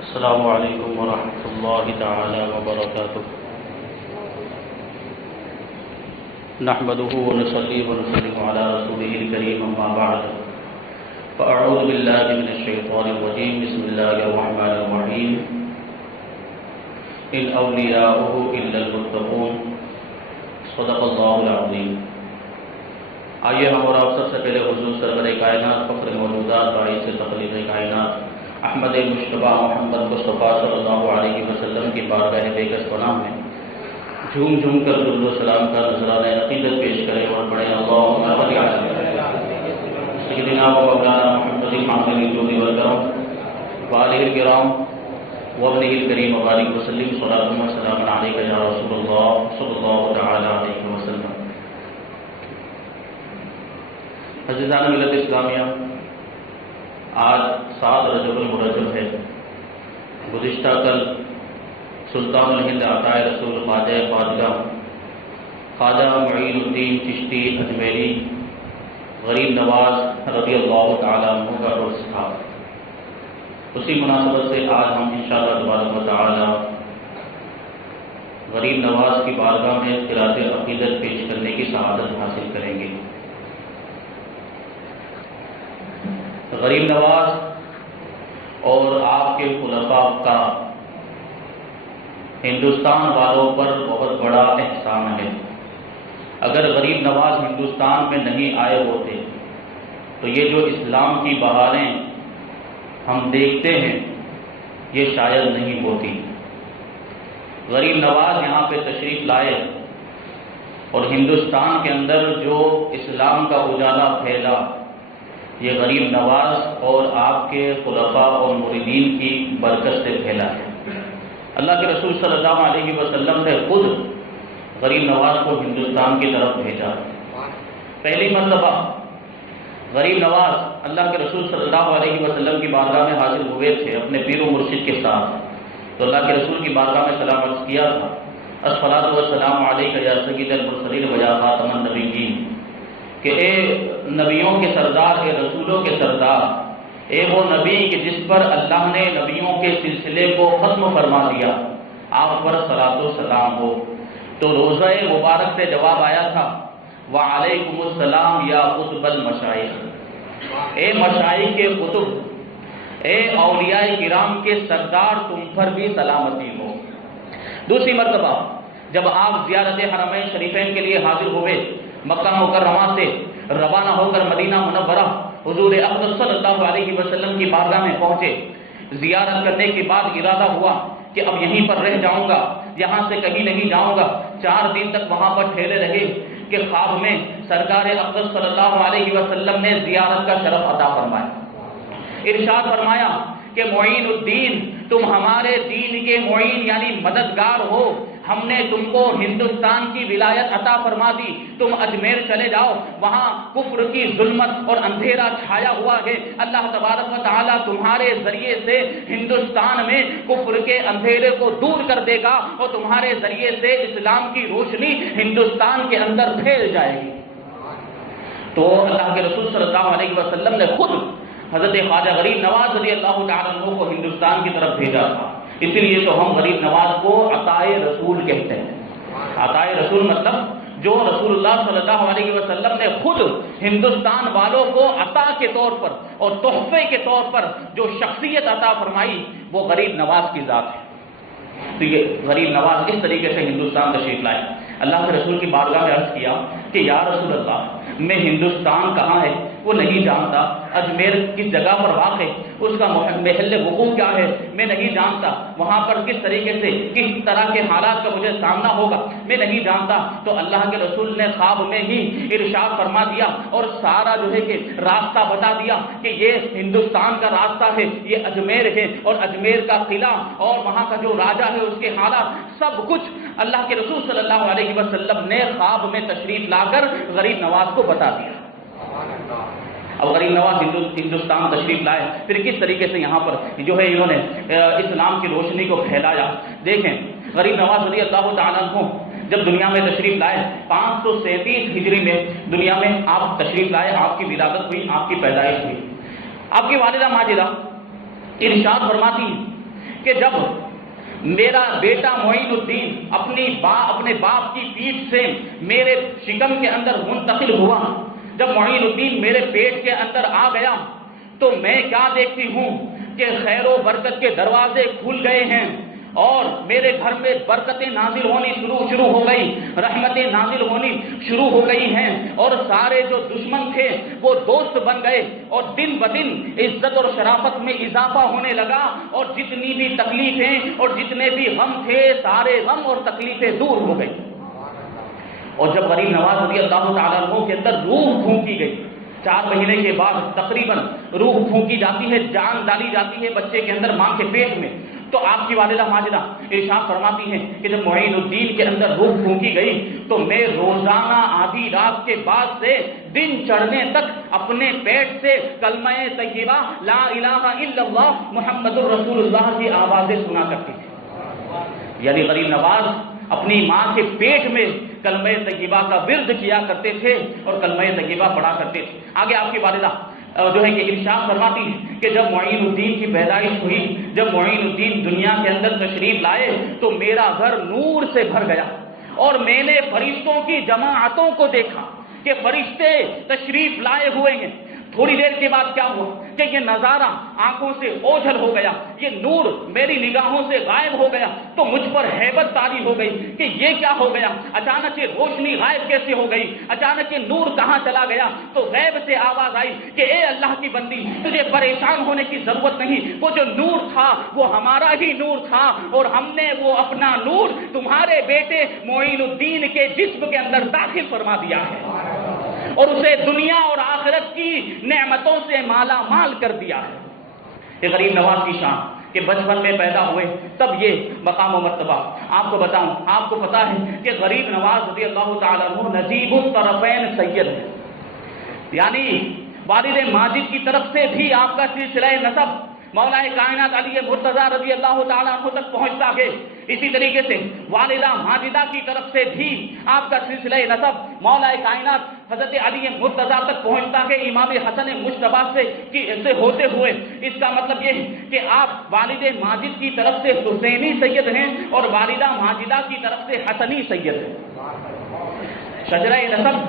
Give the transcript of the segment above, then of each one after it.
السلام علیکم ورحمۃ اللہ تعالی وبرکاتہ نحمده ونصلي ونسلم على رسوله الكريم اما بعد فاعوذ بالله من الشيطان الرجيم بسم الله الرحمن الرحيم ان اولیاؤه الا المتقون صدق اللہ العظیم۔ آئیے ہم اور آپ سب سے پہلے حضور سرور کائنات فخر موجودات باعث تخلیق کائنات احمد مصطفیٰ محمد مصطفیٰ صلی اللہ علیہ وسلم کی بارگاہ بیکس پناہ میں جھوم جھوم کر درود و سلام کا نذرانہ عقیدت پیش کریں اور پڑھیں اللہم صل علی سیدنا و مولانا محمد حامل الجود والکرم وآلہ الکرام وابنہ الکریم وبارک وسلم صلاۃ و سلام علیک یا رسول اللہ صلی اللہ تعالی علیہ وسلم۔ عزیزان ملت اسلامیہ، آج 7 رجب المرجب ہے۔ گزشتہ کل سلطان الہند عطائے رسول خواجہ معین الدین چشتی اجمیری غریب نواز رضی اللہ تعالیٰ عنہ کا عرس تھا۔ اسی مناسبت سے آج ہم انشاءاللہ تبارک و تعالی غریب نواز کی بارگاہ میں قرأت عقیدت پیش کرنے کی سعادت حاصل کریں گے۔ غریب نواز اور آپ کے خلفاء کا ہندوستان والوں پر بہت بڑا احسان ہے۔ اگر غریب نواز ہندوستان میں نہیں آئے ہوتے تو یہ جو اسلام کی بہاریں ہم دیکھتے ہیں یہ شاید نہیں ہوتی۔ غریب نواز یہاں پہ تشریف لائے اور ہندوستان کے اندر جو اسلام کا اجالا پھیلا یہ غریب نواز اور آپ کے خلفاء اور مریدین کی برکت سے پھیلا ہے۔ اللہ کے رسول صلی اللہ علیہ وسلم نے خود غریب نواز کو ہندوستان کی طرف بھیجا۔ پہلی مرتبہ غریب نواز اللہ کے رسول صلی اللہ علیہ وسلم کی بارگاہ میں حاضر ہوئے تھے اپنے پیر و مرشد کے ساتھ، تو اللہ کے رسول کی بارگاہ میں سلام عرض کیا تھا، الصلاۃ والسلام علیک یا سید المرسلین و یا خاتم النبیین، کہ اے نبیوں کے سردار، اے رسولوں کے سردار، اے وہ نبی کہ جس پر اللہ نے نبیوں کے سلسلے کو ختم فرما دیا، آپ پر صلاۃ و سلام ہو۔ تو روزہ مبارک سے جواب آیا تھا وعلیکم السلام یا قطب المشائخ، اے مشائخ کے قطب، اے اولیاء کرام کے سردار، تم پر بھی سلامتی ہو۔ دوسری مرتبہ جب آپ زیارت حرمین شریفین کے لیے حاضر ہوئے، مکہ مکرمہ سے روانہ ہو کر مدینہ منورہ حضور اقدس صلی اللہ علیہ وسلم کی بارگاہ میں پہنچے، زیارت کرنے کے بعد ارادہ ہوا کہ اب یہیں پر رہ جاؤں گا، یہاں سے کہیں نہیں جاؤں گا۔ 4 دن تک وہاں پر ٹھہرے رہے کہ خواب میں سرکار اقدس صلی اللہ علیہ وسلم نے زیارت کا شرف عطا فرمایا، ارشاد فرمایا کہ معین الدین، تم ہمارے دین کے معین یعنی مددگار ہو، ہم نے تم کو ہندوستان کی ولایت عطا فرما دی، تم اجمیر چلے جاؤ، وہاں کفر کی ظلمت اور اندھیرا چھایا ہوا ہے، اللہ تبارک و تعالیٰ تمہارے ذریعے سے ہندوستان میں کفر کے اندھیرے کو دور کر دے گا اور تمہارے ذریعے سے اسلام کی روشنی ہندوستان کے اندر پھیل جائے گی۔ تو اللہ کے رسول صلی اللہ علیہ وسلم نے خود حضرت خواجہ غریب نواز رضی اللہ تعالیٰ عنہ کو ہندوستان کی طرف بھیجا تھا، اسی لیے تو ہم غریب نواز کو عطائے رسول کہتے ہیں۔ عطائے رسول مطلب جو رسول اللہ صلی اللہ علیہ وسلم نے خود ہندوستان والوں کو عطا کے طور پر اور تحفے کے طور پر جو شخصیت عطا فرمائی وہ غریب نواز کی ذات ہے۔ تو یہ غریب نواز اس طریقے سے ہندوستان تشریف لائے۔ اللہ کے رسول کی بارگاہ میں عرض کیا کہ یا رسول اللہ، میں ہندوستان کہاں ہے وہ نہیں جانتا، اجمیر کس جگہ پر واقع ہے، اس کا محل وقوع کیا ہے میں نہیں جانتا، وہاں پر کس طریقے سے کس طرح کے حالات کا مجھے سامنا ہوگا میں نہیں جانتا۔ تو اللہ کے رسول نے خواب میں ہی ارشاد فرما دیا اور سارا جو ہے کہ راستہ بتا دیا کہ یہ ہندوستان کا راستہ ہے، یہ اجمیر ہے، اور اجمیر کا قلعہ اور وہاں کا جو راجہ ہے اس کے حالات سب کچھ اللہ کے رسول صلی اللہ علیہ وسلم نے خواب میں تشریف لا کر غریب نواز کو بتا دیا۔ اب غریب نواز ہندوستان تشریف لائے، پھر کس طریقے سے یہاں پر جو ہے انہوں نے اسلام کی روشنی کو پھیلایا۔ دیکھیں غریب نواز رضی اللہ تعالیٰ عنہ جب دنیا میں تشریف لائے 537 ہجری میں دنیا میں آپ تشریف لائے، آپ کی ولادت ہوئی، آپ کی پیدائش ہوئی۔ آپ کی والدہ ماجدہ ارشاد فرماتی کہ جب میرا بیٹا معین الدین اپنے باپ کی پیٹھ سے میرے شکم کے اندر منتقل ہوا، جب معین الدین میرے پیٹ کے اندر آ گیا تو میں کیا دیکھتی ہوں کہ خیر و برکت کے دروازے کھل گئے ہیں اور میرے گھر میں برکتیں نازل ہونی شروع ہو گئی، رحمتیں نازل ہونی شروع ہو گئی ہیں، اور سارے جو دشمن تھے وہ دوست بن گئے، اور دن بدن عزت اور شرافت میں اضافہ ہونے لگا، اور جتنی بھی تکلیفیں اور جتنے بھی غم تھے سارے غم اور تکلیفیں دور ہو گئی۔ اور جب غریب نواز رضی اللہ تعالیٰ عنہ کے اندر روح پھونکی گئی، 4 مہینے کے بعد تقریباً روح پھونکی جاتی ہے، جان ڈالی جاتی ہے بچے کے اندر، ماں کے پیٹ میں، تو آپ کی والدہ ماجدہ ارشاد فرماتی ہیں کہ جب معین الدین کے اندر روح پھونکی گئی تو میں روزانہ آدھی رات کے بعد سے دن چڑھنے تک اپنے پیٹ سے کلمہ طیبہ لا الہ الا اللہ محمد الرسول اللہ کی آوازیں سنا کرتی تھی۔ یعنی غریب نواز اپنی ماں کے پیٹ میں کلمہ طیبہ کا ورد کیا کرتے تھے اور کلمہ طیبہ پڑھا کرتے تھے۔ آگے آپ کی والدہ جو ہے کہ ارشاد فرماتی ہے کہ جب معین الدین کی پیدائش ہوئی، جب معین الدین دنیا کے اندر تشریف لائے تو میرا گھر نور سے بھر گیا، اور میں نے فرشتوں کی جماعتوں کو دیکھا کہ فرشتے تشریف لائے ہوئے ہیں۔ تھوڑی دیر کے بعد کیا ہوا کہ یہ نظارہ آنکھوں سے اوجھل ہو گیا، یہ نور میری نگاہوں سے غائب ہو گیا، تو مجھ پر ہیبت طاری ہو گئی کہ یہ کیا ہو گیا، اچانک یہ روشنی غائب کیسے ہو گئی، اچانک یہ نور کہاں چلا گیا۔ تو غیب سے آواز آئی کہ اے اللہ کی بندی، تجھے پریشان ہونے کی ضرورت نہیں، وہ جو نور تھا وہ ہمارا ہی نور تھا، اور ہم نے وہ اپنا نور تمہارے بیٹے معین الدین کے جسم کے اندر داخل فرما دیا ہے، اور اسے دنیا اور آخرت کی نعمتوں سے مالا مال کر دیا ہے۔ یہ غریب نواز کی شان کہ بچپن میں پیدا ہوئے تب یہ مقام و مرتبہ۔ آپ کو بتاؤں، آپ کو پتا ہے کہ غریب نواز رضی اللہ تعالیٰ عنہ نجیب الطرفین سید ہے، یعنی والد ماجد کی طرف سے بھی آپ کا سلسلہ نسب مولا کائنات علی مرتضیٰ رضی اللہ تعالیٰ عنہ تک پہنچتا ہے۔ اسی طریقے سے والدہ ماجدہ کی طرف سے بھی آپ کا سلسلہ نسب مولا کائنات حضرت علی مرتضیٰ تک پہنچتا ہے، امام حسن مجتبیٰ سے ہوتے ہوئے۔ اس کا مطلب یہ ہے کہ آپ والد ماجد کی طرف سے حسینی سید ہیں اور والدہ ماجدہ کی طرف سے حسنی سید ہیں۔ شجرہ نسب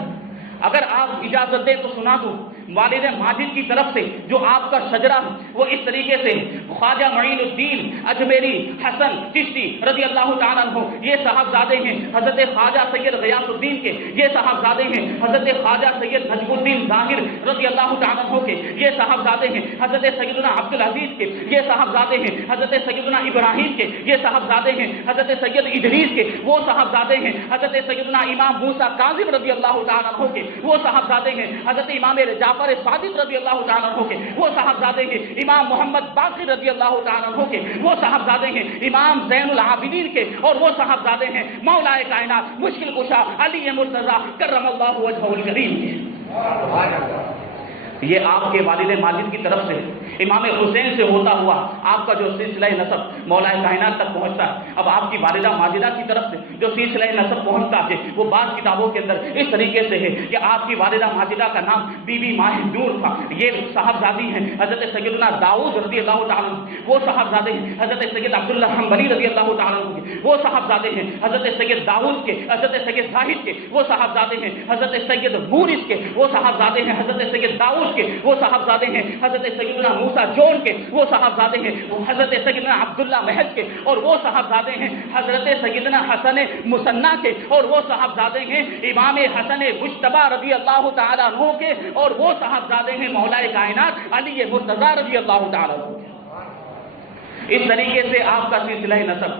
اگر آپ اجازت دیں تو سنا دوں، والد ماجد کی طرف سے جو آپ کا شجرہ وہ اس طریقے سے خواجہ معین الدین اجمیری حسن چشتی رضی اللہ تعالیٰ عنہ، یہ صاحبزادے ہیں حضرت خواجہ سید غیاث الدین کے، یہ صاحبزادے ہیں حضرت خواجہ سید نجم الدین ظاہر رضی اللہ تعالیٰ عنہ کے، یہ صاحبزادے ہیں حضرت سیدنا عبدالعزیز کے، یہ صاحبزادے ہیں حضرت سیدنا ابراہیم کے، یہ صاحبزادے ہیں حضرت سید ادریس کے، وہ صاحبزادے ہیں حضرت سیدنا امام موسیٰ کاظم رضی اللہ تعالیٰ عنہ کے، وہ صاحبزادے ہیں حضرت امام جعفر صادق رضی اللہ تعالیٰ عنہ کے، وہ صاحبزادے ہیں امام محمد باقر رضی اللہ تعالیٰ عنہ کے، وہ صاحبزادے ہیں امام زین العابدین کے، اور وہ صاحبزادے ہیں مولا کائنات مشکل کشا علی مرتضیٰ کرم اللہ وجہہ الکریم کے۔ یہ آپ کے والد ماجد کی طرف سے امام حسین سے ہوتا ہوا آپ کا جو سلسلہ نسب مولا کائنات تک پہنچتا ہے۔ اب آپ کی والدہ ماجدہ کی طرف سے جو سلسلہ نسب پہنچتا ہے وہ بعض کتابوں کے اندر اس طریقے سے ہے کہ آپ کی والدہ ماجدہ کا نام بی بی ماہ نور تھا، یہ صاحبزادی ہیں حضرت سیدنا داؤد رضی اللہ تعالیٰ عنہ، وہ صاحبزادے ہیں حضرت سید عبداللہ حنبلی رضی اللہ تعالیٰ عنہ کے، وہ صاحبزادے ہیں حضرت سید داؤد کے، حضرت سید زاہد کے، وہ صاحبزادے ہیں حضرت سید مورث کے، وہ صاحبزادے ہیں حضرت سید داؤد کے، وہ صاحبزادے ہیں حضرت سیدنا موسیٰ جون کے، وہ صاحبزادے ہیں حضرت سیدنا عبداللہ محض کے، اور وہ صاحبزادے ہیں حضرت سیدنا حسن مصنع کے، اور وہ صاحبزادے ہیں امام حسن مجتبیٰ رضی اللہ تعالیٰ عنہ کے، اور وہ صاحبزادے ہیں مولا کائنات علی مرتضیٰ رضی اللہ تعالیٰ عنہ کے۔ اس طریقے سے آپ کا سلسلہ نسب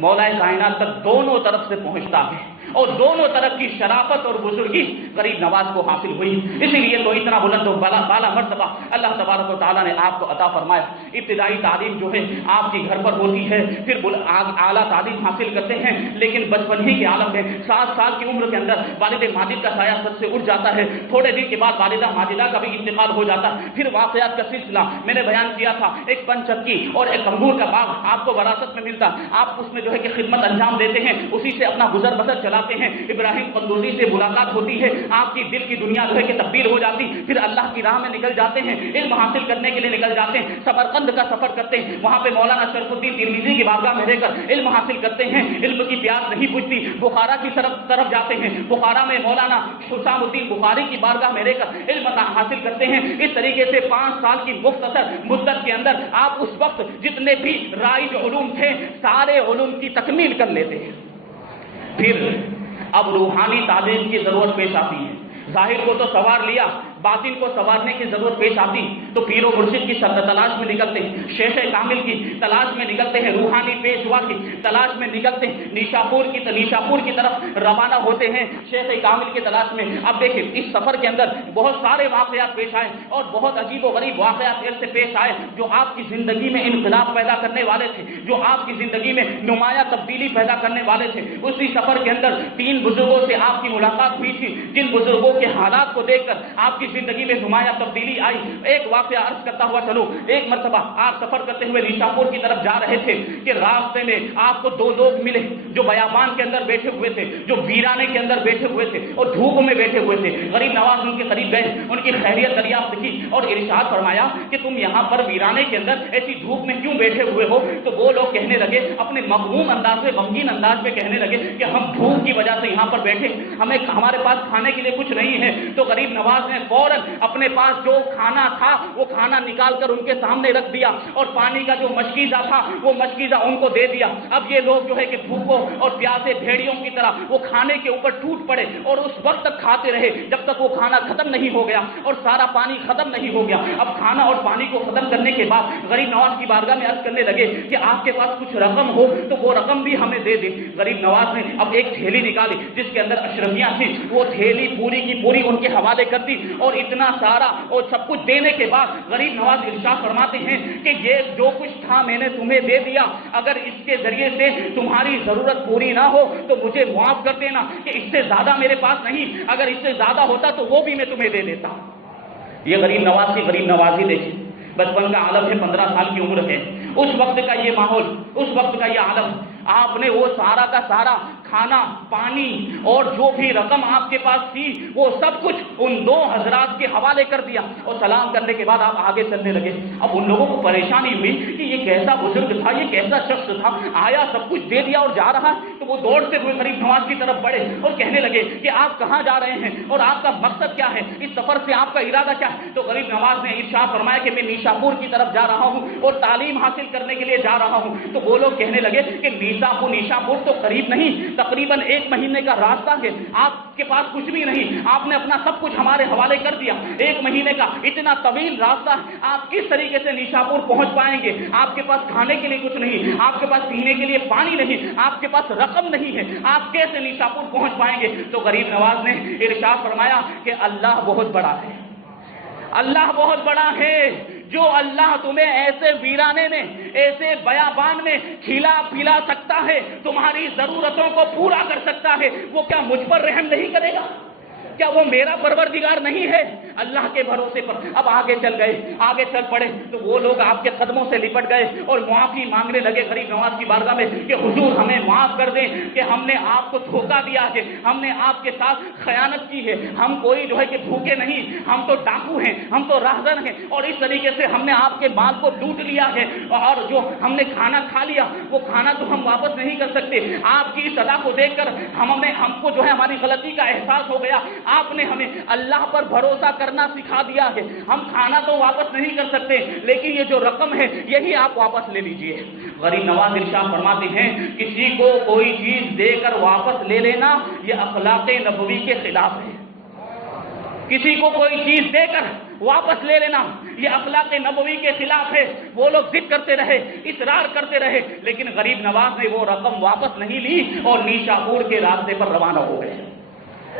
مولا کائنات تک دونوں طرف سے پہنچتا ہے، اور دونوں طرف کی شرافت اور بزرگی غریب نواز کو حاصل ہوئی، اسی لیے تو اتنا بلند و بالا مرتبہ اللہ تبارک و تعالیٰ نے آپ کو عطا فرمایا۔ ابتدائی تعلیم جو ہے آپ کی گھر پر ہوتی ہے، پھر اعلیٰ تعلیم حاصل کرتے ہیں، لیکن بچپن ہی کے عالم میں 7 سال کی عمر کے اندر والد ماجد کا سایہ سر سے اٹھ جاتا ہے، تھوڑے دن کے بعد والدہ ماجدہ کا بھی انتقال ہو جاتا ہے۔ پھر واقعات کا سلسلہ میں نے بیان کیا تھا، ایک پن چکی اور ایک انگور کا باغ آپ کو وراثت میں ملتا، آپ اس میں جو ہے کہ خدمت انجام دیتے ہیں، اسی سے اپنا گزر بسر چلا جاتے ہیں, ابراہیم قندوزی سے ملاقات ہوتی ہے, آپ کی دل کی دنیا جو ہے کہ تبدیل ہو جاتی, پھر اللہ کی راہ میں نکل جاتے ہیں, علم حاصل کرنے کے لیے نکل جاتے ہیں, سمرقند کا سفر کرتے ہیں, وہاں پہ مولانا شرف الدین ترمذی کی بارگاہ میں رہ کر علم حاصل کرتے ہیں, علم کی پیاس نہیں بجھتی, بخارا کی طرف جاتے ہیں, بخارا میں مولانا حسام الدین بخاری کی بارگاہ میں رہ کر علم حاصل کرتے ہیں. اس طریقے سے 5 سال کی مختصر مدت کے اندر آپ اس وقت جتنے بھی رائج علوم تھے سارے علوم کی تکمیل کر لیتے ہیں. پھر اب روحانی تعلیم کی ضرورت پیش آتی ہے. ظاہر کو تو سوار لیا, باطن کو سنوارنے کی ضرورت پیش آتی تو پیر و مرشد کی تلاش میں نکلتے ہیں, شیخ کامل کی تلاش میں نکلتے ہیں, روحانی پیشوا کی تلاش میں نکلتے ہیں, نیشاپور کی طرف روانہ ہوتے ہیں شیخ کامل کی تلاش میں. اب دیکھیں اس سفر کے اندر بہت سارے واقعات پیش آئے اور بہت عجیب و غریب واقعات ایسے پیش آئے جو آپ کی زندگی میں انقلاب پیدا کرنے والے تھے, جو آپ کی زندگی میں نمایاں تبدیلی پیدا کرنے والے تھے. اسی سفر کے اندر 3 بزرگوں سے آپ کی ملاقات ہوئی تھی جن بزرگوں کے حالات کو دیکھ کر آپ کی زندگی میں نمایاں تبدیلی آئی. ایک واقعہ عرض کرتا ہوا چلو, ایک مرتبہ آپ سفر کرتے ہوئے نیشاپور کی طرف جا رہے تھے کہ راستے میں آپ کو 2 لوگ ملے جو بیابان کے اندر بیٹھے ہوئے تھے, جو ویرانے کے اندر بیٹھے ہوئے تھے اور دھوپ میں بیٹھے ہوئے تھے. غریب نواز ان کے قریب گئے, ان کی خیریت دریافت کی اور ارشاد فرمایا کہ تم یہاں پر ویرانے کے اندر ایسی دھوپ میں کیوں بیٹھے ہوئے ہو؟ تو وہ لوگ کہنے لگے اپنے مغموم انداز میں, غمگین انداز میں کہنے لگے کہ ہم دھوپ کی وجہ سے یہاں پر بیٹھے, ہمارے پاس کھانے کے لیے کچھ نہیں ہے. تو غریب نواز نے فوراً اپنے پاس جو کھانا تھا وہ کھانا نکال کر ان کے سامنے رکھ دیا اور پانی کا جو مشکیزہ تھا وہ مشکیزہ ان کو دے دیا. اب یہ لوگ جو ہے کہ بھوکوں اور پیاسے بھیڑیوں کی طرح وہ کھانے کے اوپر ٹوٹ پڑے اور اس وقت تک کھاتے رہے جب تک وہ کھانا ختم نہیں ہو گیا اور سارا پانی ختم نہیں ہو گیا. اب کھانا اور پانی کو ختم کرنے کے بعد غریب نواز کی بارگاہ میں عرض کرنے لگے کہ آپ کے پاس کچھ رقم ہو تو وہ رقم بھی ہمیں دے دیں. غریب نواز نے اب ایک تھیلی نکالی جس کے اندر اشرفیاں تھیں, وہ تھیلی پوری کی پوری ان کے حوالے کر دی اور اتنا سارا اور سب کچھ دینے کے بعد غریب نواز ارشاد فرماتے ہیں کہ یہ جو کچھ تھا میں نے تمہیں دے دیا, اگر اس کے ذریعے سے تمہاری ضرورت پوری نہ ہو تو مجھے معاف کر دینا کہ اس سے زیادہ میرے پاس نہیں, اگر اس سے زیادہ ہوتا تو وہ بھی میں تمہیں دے دیتا. یہ غریب نواز کی غریب نوازی دیکھیں, بچپن کا عالم ہے, 15 سال کی عمر ہے, اس وقت کا یہ ماحول, اس وقت کا یہ عالم, آپ نے وہ سارا کا سارا کھانا پانی اور جو بھی رقم آپ کے پاس تھی وہ سب کچھ ان 2 حضرات کے حوالے کر دیا اور سلام کرنے کے بعد آپ آگے چلنے لگے. اب ان لوگوں کو پریشانی ہوئی کہ یہ کیسا بزرگ تھا, یہ کیسا شخص تھا, آیا سب کچھ دے دیا اور جا رہا. تو وہ دوڑتے ہوئے غریب نواز کی طرف بڑھے اور کہنے لگے کہ آپ کہاں جا رہے ہیں اور آپ کا مقصد کیا ہے, اس سفر سے آپ کا ارادہ کیا ہے؟ تو غریب نواز نے ارشاد فرمایا کہ میں نیشاپور کی طرف جا رہا ہوں اور تعلیم حاصل کرنے کے لیے جا رہا ہوں. تو وہ لوگ کہنے لگے کہ نیشاپور تو قریب نہیں, تقریباً 1 مہینے کا راستہ ہے, آپ کے پاس کچھ بھی نہیں, آپ نے اپنا سب کچھ ہمارے حوالے کر دیا, 1 مہینے کا اتنا طویل راستہ, آپ کس طریقے سے نیشاپور پہنچ پائیں گے؟ آپ کے پاس کھانے کے لیے کچھ نہیں, آپ کے پاس پینے کے لیے پانی نہیں, آپ کے پاس رقم نہیں ہے, آپ کیسے نیشاپور پہنچ پائیں گے؟ تو غریب نواز نے ارشاد فرمایا کہ اللہ بہت بڑا ہے, اللہ بہت بڑا ہے. جو اللہ تمہیں ایسے ویرانے میں, ایسے بیابان میں کھلا پلا سکتا ہے, تمہاری ضرورتوں کو پورا کر سکتا ہے, وہ کیا مجھ پر رحم نہیں کرے گا؟ کیا وہ میرا پروردگار نہیں ہے؟ اللہ کے بھروسے پر اب آگے چل گئے, آگے چل پڑے تو وہ لوگ آپ کے قدموں سے لپٹ گئے اور معافی مانگنے لگے غریب نواز کی بارگاہ میں کہ حضور ہمیں معاف کر دیں کہ ہم نے آپ کو دھوکہ دیا ہے, ہم نے آپ کے ساتھ خیانت کی ہے, ہم کوئی جو ہے کہ بھوکے نہیں, ہم تو ڈاکو ہیں, ہم تو راہزن ہیں اور اس طریقے سے ہم نے آپ کے مال کو لوٹ لیا ہے اور جو ہم نے کھانا کھا لیا وہ کھانا تو ہم واپس نہیں کر سکتے. آپ کی صدا کو دیکھ کر ہم کو جو ہے ہماری غلطی کا احساس ہو گیا, آپ نے ہمیں اللہ پر بھروسہ کرنا سکھا دیا ہے, ہم کھانا تو واپس نہیں کر سکتے لیکن یہ جو رقم ہے یہی آپ واپس لے لیجئے. غریب نواز ارشاد فرماتے ہیں کسی کو کوئی چیز دے کر واپس لے لینا یہ اخلاق نبوی کے خلاف ہے. کسی کو کوئی چیز دے کر واپس لے لینا یہ اخلاق نبوی کے خلاف ہے. وہ لوگ ضد کرتے رہے, اصرار کرتے رہے, لیکن غریب نواز نے وہ رقم واپس نہیں لی اور نیشاپور کے راستے پر روانہ ہو گئے.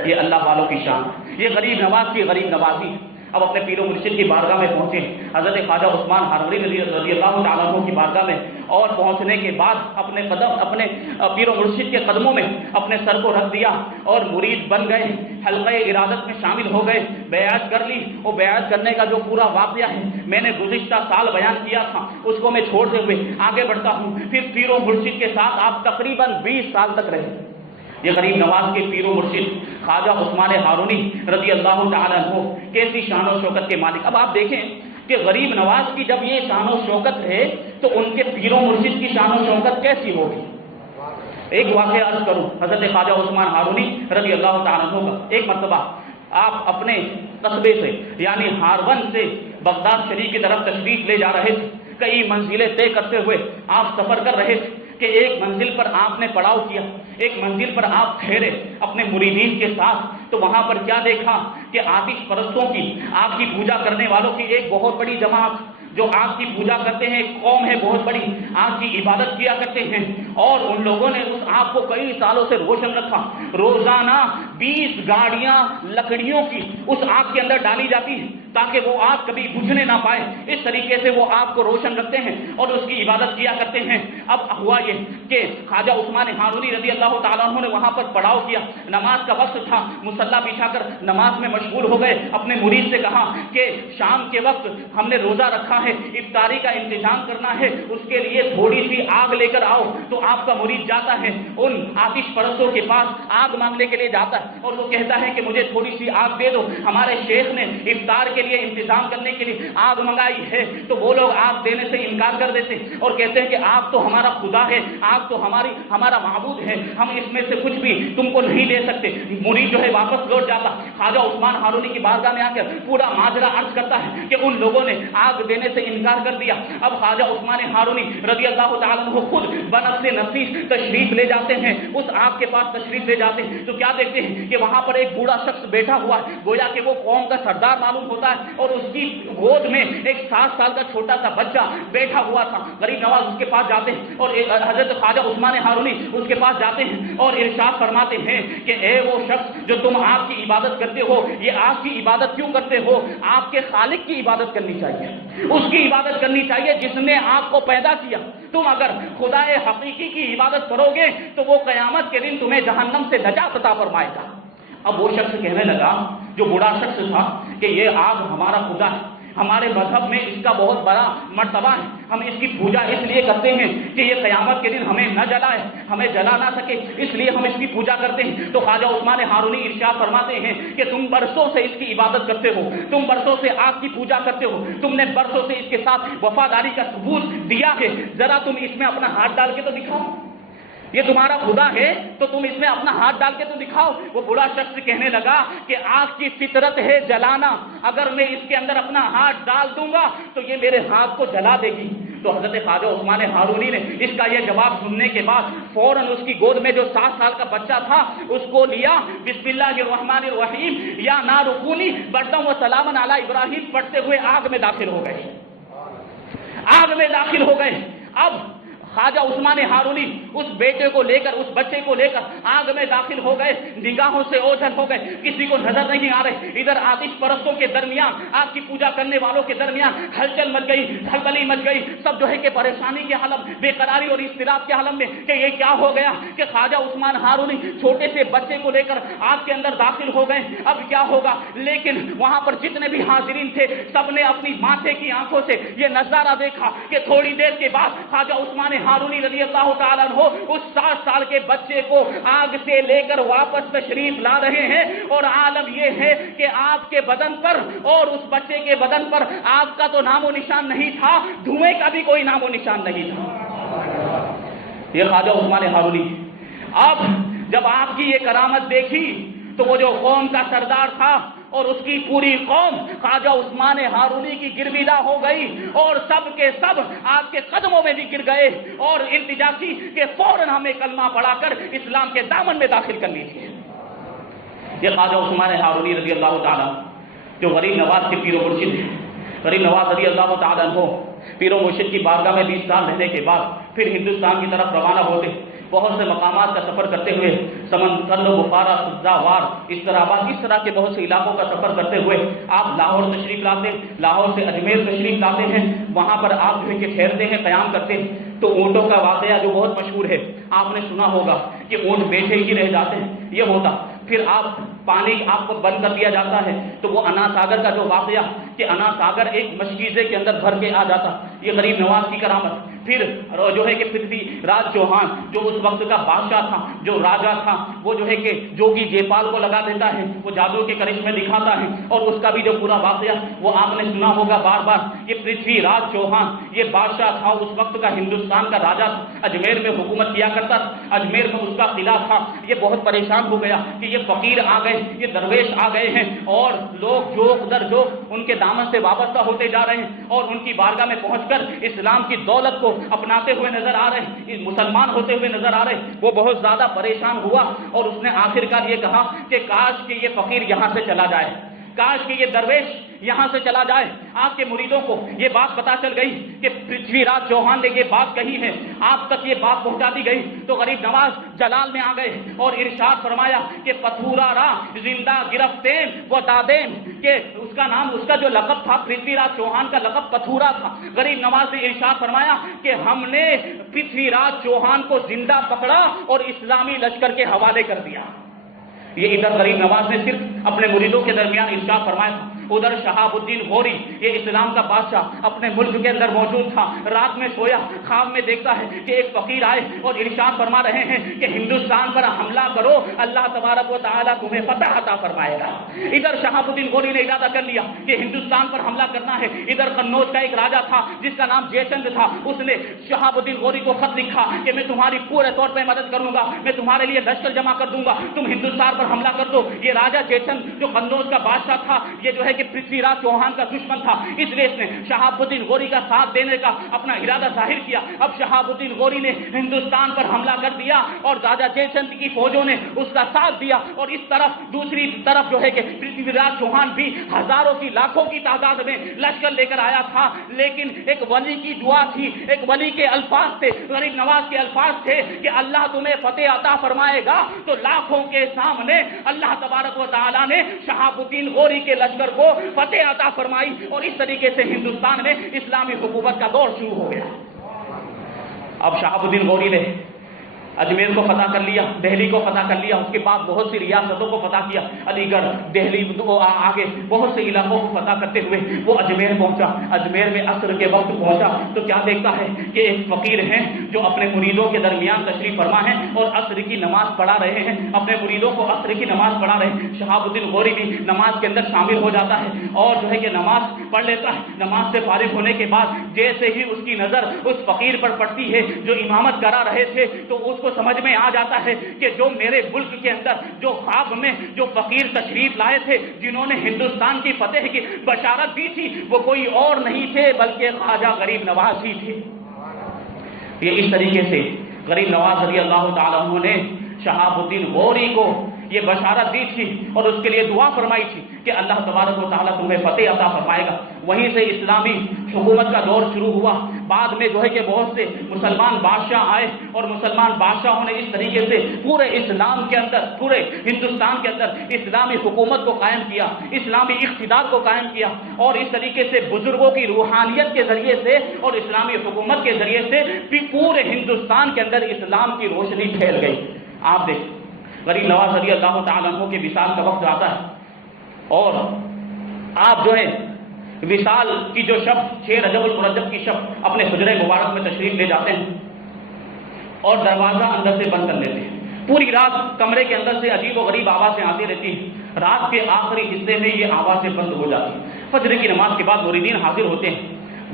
یہ اللہ والوں کی شان, یہ غریب نواز کی غریب نوازی. اب اپنے پیر و مرشد کی بارگاہ میں پہنچے, حضرت خواجہ عثمان ہارونی رضی اللہ تعالیٰ عنہ کی بارگاہ میں, اور پہنچنے کے بعد اپنے پیر و مرشد کے قدموں میں اپنے سر کو رکھ دیا اور مرید بن گئے, حلقہ ارادت میں شامل ہو گئے, بیعت کر لی. وہ بیعت کرنے کا جو پورا واقعہ ہے میں نے گزشتہ سال بیان کیا تھا, اس کو میں چھوڑتے ہوئے آگے بڑھتا ہوں. پھر پیر و مرشد کے ساتھ آپ تقریباً 20 سال تک رہے. یہ غریب نواز کے پیر و مرشد خواجہ عثمان ہارونی رضی اللہ تعالیٰ عنہ کیسی شان و شوکت کے مالک. اب آپ دیکھیں کہ غریب نواز کی جب یہ شان و شوکت ہے تو ان کے پیر و مرشد کی شان و شوکت کیسی ہوگی. ایک واقعہ عرض کروں حضرت خواجہ عثمان ہارونی رضی اللہ تعالیٰ عنہ کا. ایک مرتبہ آپ اپنے قصبے سے یعنی ہارون سے بغداد شریف کی طرف تشریف لے جا رہے تھے. کئی منزلیں طے کرتے ہوئے آپ سفر کر رہے تھے کہ ایک منزل پر آپ نے پڑاؤ کیا, ایک منزل پر آپ ٹھہرے اپنے مریدین کے ساتھ. تو وہاں پر کیا دیکھا کہ آتش پرستوں کی, آپ کی پوجا کرنے والوں کی ایک بہت بڑی جماعت جو آپ کی پوجا کرتے ہیں, ایک قوم ہے بہت بڑی, آپ کی عبادت کیا کرتے ہیں. اور ان لوگوں نے اس آگ کو کئی سالوں سے روشن رکھا. روزانہ 20 گاڑیاں لکڑیوں کی اس آگ کے اندر ڈالی جاتی ہیں تاکہ وہ آگ کبھی بجھنے نہ پائے. اس طریقے سے وہ آگ کو روشن رکھتے ہیں اور اس کی عبادت کیا کرتے ہیں. اب ہوا یہ کہ خواجہ عثمان ہارونی رضی اللہ تعالیٰ عنہ نے وہاں پر پڑاؤ کیا. نماز کا وقت تھا, مصلی بچھا کر نماز میں مشغول ہو گئے. اپنے مرید سے کہا کہ شام کے وقت ہم نے روزہ رکھا ہے, افطاری کا انتظام کرنا ہے, اس کے لیے تھوڑی سی آگ لے کر آؤ. تو آپ کا مرید جاتا ہے, ان آتش پرستوں کے پاس آگ مانگنے کے لیے جاتا ہے اور وہ کہتا ہے کہ مجھے تھوڑی سی آگ دے دو. ہمارے شیخ نے افطار کے لیے انتظام کرنے کے لیے آگ منگائی ہے. تو وہ لوگ آگ دینے سے انکار کر دیتے اور کہتے ہیں کہ آگ تو ہمارا خدا ہے, آگ تو ہمارا معبود ہے, ہم اس میں سے کچھ بھی تم کو نہیں دے سکتے. مرید جو ہے واپس لوٹ جاتا, خواجہ عثمان ہارونی کی بارگاہ میں آ کر پورا ماجرا عرض کرتا ہے کہ ان لوگوں نے آگ دینے سے انکار کر دیا. اب خواجہ عثمان ہارونی رضی اللہ تعالیٰ عنہ خود بنفس نفیس تشریف لے جاتے ہیں, اس آگ کے پاس تشریف لے جاتے ہیں. تو کیا دیکھتے ہیں کہ وہاں پر ایک بوڑھا شخص بیٹھا ہوا ہے, گویا کہ وہ قوم کا سردار معلوم ہوتا ہے, اور اس کی گود میں ایک 7 سال کا چھوٹا سا بچہ بیٹھا ہوا تھا. غریب نواز اس کے پاس جاتے ہیں اور حضرت خواجہ عثمان ہارونی اس کے پاس جاتے ہیں اور ارشاد فرماتے ہیں کہ اے وہ شخص جو تم آگ کی عبادت کرتے ہو, یہ آگ کی عبادت کیوں کرتے ہو؟ آپ کے خالق کی عبادت کرنی چاہیے, اس کی عبادت کرنی چاہیے جس نے آپ کو پیدا کیا. تم اگر خدا حقیقی کی عبادت کرو گے تو وہ قیامت کے دن تمہیں جہنم سے نجات عطا فرمائے گا. اب وہ شخص کہنے لگا, جو بوڑھا شخص تھا, کہ یہ آگ ہمارا خدا ہے, ہمارے مذہب میں اس کا بہت بڑا مرتبہ ہے, ہم اس کی پوجا اس لیے کرتے ہیں کہ یہ قیامت کے دن ہمیں نہ جلائے, ہمیں جلا نہ سکے, اس لیے ہم اس کی پوجا کرتے ہیں. تو خواجہ عثمان ہارونی ارشاد فرماتے ہیں کہ تم برسوں سے اس کی عبادت کرتے ہو, تم برسوں سے آگ کی پوجا کرتے ہو, تم نے برسوں سے اس کے ساتھ وفاداری کا ثبوت دیا ہے, ذرا تم اس میں اپنا ہاتھ ڈال کے تو دکھاؤ. یہ تمہارا خدا ہے تو تم اس میں اپنا ہاتھ ڈال کے تو دکھاؤ. وہ بڑا شخص کہنے لگا کہ آگ کی فطرت ہے جلانا, اگر میں اس کے اندر اپنا ہاتھ ڈال دوں گا تو یہ میرے ہاتھ کو جلا دے گی. تو حضرت خواجہ عثمان ہارونی نے اس کا یہ جواب سننے کے بعد فوراً اس کی گود میں جو 7 سال کا بچہ تھا اس کو لیا, بسم اللہ الرحمن الرحیم یا نار کونی بردم و سلام علی ابراہیم پڑھتے ہوئے آگ میں داخل ہو گئے, آگ میں داخل ہو گئے. اب خواجہ عثمان ہارونی اس بیٹے کو لے کر, اس بچے کو لے کر آگ میں داخل ہو گئے, نگاہوں سے اوجھل ہو گئے, کسی کو نظر نہیں آ رہے. ادھر آتش پرستوں کے درمیان, آگ کی پوجا کرنے والوں کے درمیان ہلچل مچ گئی, ہلبلی مچ گئی. سب جو ہے کہ پریشانی کے عالم, بے قراری اور اضطراب کے عالم میں کہ یہ کیا ہو گیا کہ خواجہ عثمان ہارونی چھوٹے سے بچے کو لے کر آگ کے اندر داخل ہو گئے, اب کیا ہوگا. لیکن وہاں پر جتنے بھی حاضرین تھے سب نے اپنی ماتھے کی آنکھوں سے یہ نظارہ دیکھا کہ تھوڑی دیر کے بعد خواجہ عثمان ہارونی رضی اللہ تعالیٰ عنہ اس 7 سال کے بچے کو آگ سے لے کر واپس تشریف لا رہے ہیں. اور عالم یہ ہے کہ آپ کے بدن پر اور اس بچے کے بدن پر آگ کا تو نام و نشان نہیں تھا, دھوئیں کا بھی کوئی نام و نشان نہیں تھا. یہ خواجہ عثمان ہارونی. اب جب آپ کی یہ کرامت دیکھی تو وہ جو قوم کا سردار تھا اور اس کی پوری قوم خواجہ عثمان ہارونی کی گرویدہ ہو گئی اور سب کے سب آپ کے قدموں میں بھی گر گئے اور التجا کی کہ فوراً ہمیں کلمہ پڑھا کر اسلام کے دامن میں داخل کر لیجیے. یہ خواجہ عثمان ہارونی رضی اللہ تعالیٰ جو غریب نواز کے پیر و مرشد ہیں. غریب نواز رضی اللہ تعالیٰ عنہ پیر و مرشد کی بارگاہ میں 20 سال رہنے کے بعد پھر ہندوستان کی طرف روانہ ہوتے, بہت سے مقامات کا سفر کرتے ہوئے, سمنقند, بخارا, سبزاوار, اسراباد, اس طرح کے بہت سے علاقوں کا سفر کرتے ہوئے آپ لاہور تشریف لاتے, لاہور سے اجمیر تشریف لاتے ہیں. وہاں پر آپ جو ہے کہ ٹھہرتے ہیں, قیام کرتے ہیں. تو اونٹوں کا واقعہ جو بہت مشہور ہے, آپ نے سنا ہوگا کہ اونٹ بیٹھے ہی رہ جاتے ہیں, یہ ہوتا. پھر آپ پانی آپ کو بند کر دیا جاتا ہے تو وہ انا ساگر کا جو واقعہ کہ انا ساگر ایک مشکیزے کے اندر بھر کے آ جاتا, یہ غریب نواز کی کرامت. پھر جو ہے کہ پرتھوی راج چوہان جو اس وقت کا بادشاہ تھا، جو راجا تھا، وہ جو ہے کہ جوگی جیپال کو لگا دیتا ہے، وہ جادو کے کرشمے دکھاتا ہے، اور اس کا بھی جو پورا واقعہ وہ آپ نے سنا ہوگا بار بار۔ یہ پرتھوی راج چوہان یہ بادشاہ تھا، اس وقت کا ہندوستان کا راجا تھا، اجمیر میں حکومت کیا کرتا تھا، اجمیر میں اس کا قلعہ تھا۔ یہ بہت پریشان ہو گیا کہ یہ فقیر آ گئے، یہ درویش آ گئے ہیں، اور لوگ جوک در جوک ان کے دامن سے وابستہ ہوتے جا رہے ہیں، اور ان کی بارگاہ میں پہنچ کر اسلام کی دولت کو اپناتے ہوئے نظر آ رہے ہیں، مسلمان ہوتے ہوئے نظر آ رہے ہیں۔ وہ بہت زیادہ پریشان ہوا، اور اس نے آخرکار یہ کہا کہ کاش کہ یہ فقیر یہاں سے چلا جائے، کاش کہ یہ درویش یہاں سے چلا جائے۔ آپ کے مریدوں کو یہ بات پتا چل گئی کہ پرتھوی راج چوہان نے یہ بات کہی ہے، آپ تک یہ بات پہنچا دی گئی، تو غریب نواز جلال میں آ گئے اور ارشاد فرمایا کہ پتھورا را زندہ گرفتین و دادین، کہ اس کا نام، اس کا جو لقب تھا پرتھوی راج چوہان کا لقب پتھورا تھا۔ غریب نواز نے ارشاد فرمایا کہ ہم نے پرتھوی راج چوہان کو زندہ پکڑا اور اسلامی لشکر کے حوالے کر دیا۔ یہ ادھر غریب نواز نے صرف اپنے مریدوں کے درمیان ارشاد فرمایا تھا، ادھر شہاب الدین غوری یہ اسلام کا بادشاہ اپنے ملک کے اندر موجود تھا، رات میں سویا، خواب میں دیکھتا ہے کہ ایک فقیر آئے اور ارشاد فرما رہے ہیں کہ ہندوستان پر حملہ کرو، اللہ تبارک و تعالیٰ تمہیں فتح عطا فرمائے گا۔ ادھر شہاب الدین غوری نے ارادہ کر لیا کہ ہندوستان پر حملہ کرنا ہے۔ ادھر قنوج کا ایک راجا تھا جس کا نام جے چند تھا، اس نے شہاب الدین غوری کو خط لکھا کہ میں تمہاری پورے طور پہ مدد کروں گا، میں تمہارے لیے لشکر جمع کر دوں گا، تم ہندوستان پر حملہ کر دو۔ یہ راجا جے چند جو قنوج کا بادشاہ تھا، یہ جو ہے کہ پرتھوی راج چوہان کا دشمن تھا، اس لیے اس نے شہاب الدین غوری کا ساتھ دینے کا اپنا ارادہ ظاہر کیا۔ اب شہاب الدین غوری نے ہندوستان پر حملہ کر دیا اور راجا جے چند کی فوجوں نے اس کا ساتھ دیا، اور اس طرف دوسری طرف جو ہے کہ پرتھوی راج چوہان بھی ہزاروں کی لاکھوں کی تعداد میں لشکر لے کر آیا تھا، لیکن ایک ولی کی دعا تھی، ایک ولی کے الفاظ تھے، غریب نواز کے الفاظ تھے کہ اللہ تمہیں فتح عطا فرمائے گا، تو لاکھوں کے سامنے اللہ تبارک و تعالیٰ نے شہاب الدین غوری کے لشکر کو فتح عطا فرمائی، اور اس طریقے سے ہندوستان میں اسلامی حکومت کا دور شروع ہو گیا۔ اب شہاب الدین غوری نے اجمیر کو فتح کر لیا، دہلی کو فتح کر لیا، اس کے بعد بہت سی ریاستوں کو فتح کیا، علی گڑھ، دہلی، آگے بہت سے علاقوں کو فتح کرتے ہوئے وہ اجمیر پہنچا۔ اجمیر میں عصر کے وقت پہنچا تو کیا دیکھتا ہے کہ ایک فقیر ہیں جو اپنے مریدوں کے درمیان تشریف فرما ہیں اور عصر کی نماز پڑھا رہے ہیں، اپنے مریدوں کو عصر کی نماز پڑھا رہے ہیں۔ شہاب الدین غوری بھی نماز کے اندر شامل ہو جاتا ہے اور جو ہے کہ نماز پڑھ لیتا ہے۔ نماز سے فارغ ہونے کے بعد جیسے ہی اس کی نظر اس فقیر پر پڑتی ہے جو امامت کرا رہے تھے، تو اس کو سمجھ میں آ جاتا ہے کہ جو میرے ملک کے اندر جو خواب میں جو فقیر تشریف لائے تھے، جنہوں نے ہندوستان کی فتح کی بشارت دی تھی، وہ کوئی اور نہیں تھے بلکہ خواجہ غریب نواز ہی تھے۔ یہ اس طریقے سے غریب نواز رضی اللہ تعالیٰ عنہ نے شہاب الدین غوری کو یہ بشارت دی تھی اور اس کے لیے دعا فرمائی تھی کہ اللہ تبارک و تعالیٰ تمہیں فتح عطا فرمائے گا۔ وہیں سے اسلامی حکومت کا دور شروع ہوا۔ بعد میں جو ہے کہ بہت سے مسلمان بادشاہ آئے اور مسلمان بادشاہوں نے اس طریقے سے پورے اسلام کے اندر، پورے ہندوستان کے اندر اسلامی حکومت کو قائم کیا، اسلامی اقتدار کو قائم کیا، اور اس طریقے سے بزرگوں کی روحانیت کے ذریعے سے اور اسلامی حکومت کے ذریعے سے پورے ہندوستان کے اندر اسلام کی روشنی پھیل گئی۔ آپ دیکھیں غریب نواز رضی اللہ تعالیٰ عنہ کے وصال کا وقت آتا ہے اور آپ جو ہے وصال کی جو شب 6 رجب المرجب کی شب اپنے حجرہ مبارک میں تشریف لے جاتے ہیں اور دروازہ اندر سے بند کر لیتے ہیں۔ پوری رات کمرے کے اندر سے عجیب و غریب آوازیں آتی رہتی ہیں۔ رات کے آخری حصے میں یہ آوازیں بند ہو جاتی ہیں۔ فجر کی نماز کے بعد مریدین حاضر ہوتے ہیں،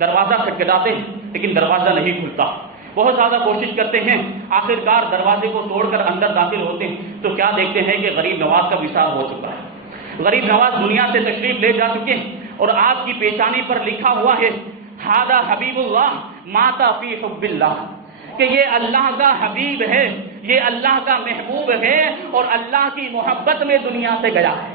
دروازہ کھٹکھٹاتے ہیں لیکن دروازہ نہیں کھلتا۔ بہت زیادہ کوشش کرتے ہیں، آخرکار دروازے کو توڑ کر اندر داخل ہوتے ہیں تو کیا دیکھتے ہیں کہ غریب نواز کا وصال ہو چکا ہے۔ غریب نواز دنیا سے تشریف لے جا چکے ہیں اور آپ کی پیشانی پر لکھا ہوا ہے ھذا حبیب اللہ مات فی حب اللہ، کہ یہ اللہ کا حبیب ہے، یہ اللہ کا محبوب ہے اور اللہ کی محبت میں دنیا سے گیا ہے۔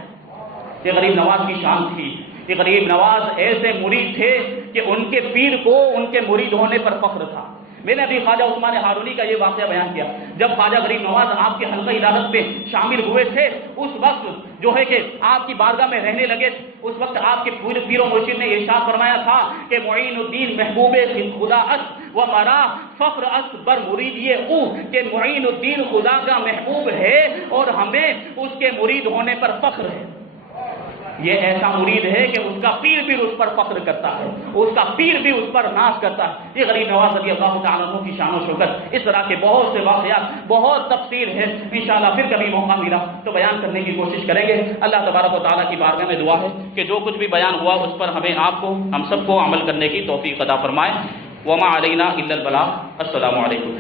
یہ غریب نواز کی شان تھی۔ یہ غریب نواز ایسے مرید تھے کہ ان کے پیر کو ان کے مرید ہونے پر فخر تھا۔ میں نے ابھی خواجہ عثمان ہارونی کا یہ واقعہ بیان کیا، جب خواجہ غریب نواز آپ کے حلقہ ادارت میں شامل ہوئے تھے، اس وقت جو ہے کہ آپ کی بارگاہ میں رہنے لگے، اس وقت آپ کے پیر و مرشد نے ارشاد فرمایا تھا کہ معین الدین محبوب خدا اس و مرا فخر اس بر مرید یہ او، کہ معین الدین خدا کا محبوب ہے اور ہمیں اس کے مرید ہونے پر فخر ہے۔ یہ ایسا مرید ہے کہ اس کا پیر بھی اس پر فخر کرتا ہے، اس کا پیر بھی اس پر ناز کرتا ہے۔ یہ غریب نواز رضی اللہ تعالیٰ عنہ کی شان و شوکت، اس طرح کے بہت سے واقعات، بہت تفصیل ہے، انشاءاللہ پھر کبھی موقع ملا تو بیان کرنے کی کوشش کریں گے۔ اللہ تبارک و تعالیٰ کی بارگاہ میں دعا ہے کہ جو کچھ بھی بیان ہوا اس پر ہمیں آپ کو، ہم سب کو عمل کرنے کی توفیق عطا فرمائے۔ وما علینا الا البلاغ۔ السلام علیکم۔